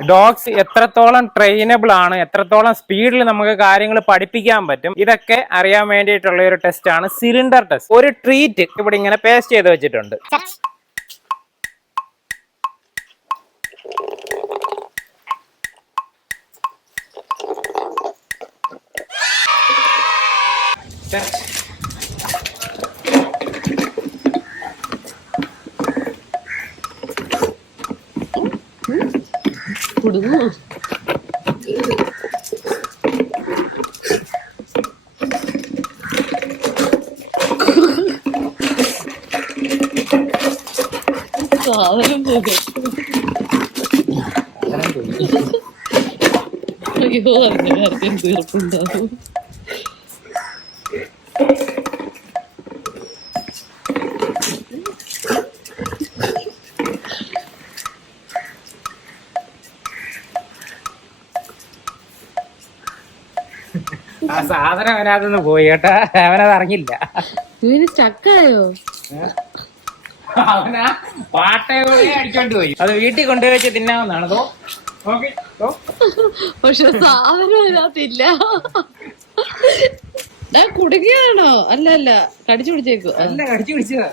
Dogs എത്രത്തോളം trainable ആണ്, എത്രത്തോളം സ്പീഡിൽ നമുക്ക് കാര്യങ്ങൾ പഠിപ്പിക്കാൻ പറ്റും, ഇതൊക്കെ അറിയാൻ വേണ്ടിയിട്ടുള്ള ഒരു ടെസ്റ്റ് ആണ് സിലിണ്ടർ ടെസ്റ്റ്. ഒരു ട്രീറ്റ് ഇവിടെ ഇങ്ങനെ പേസ്റ്റ് ചെയ്ത് വെച്ചിട്ടുണ്ട്. സാധനം അയ്യോ അതിന്റെ കാര്യം തീർപ്പുണ്ടാവും. ആ സാധനം അവനകത്തുനിന്ന് പോയി കേട്ടാ, അവനത് അറിഞ്ഞില്ല. ഇവന് സ്റ്റക്കായോ? അവനാ പാട്ടയോടെ അടിച്ചോണ്ട് പോയി. അത് വീട്ടിൽ കൊണ്ടുവച്ച് തിന്നാവുന്നതാണ്. പക്ഷെ സാധനം അതിനകത്തില്ല. കുടുങ്ങിയാണോ? അല്ല അല്ല, കടിച്ചു പിടിച്ചേക്കോ? അല്ല, കടിച്ചു പിടിച്ചതാ.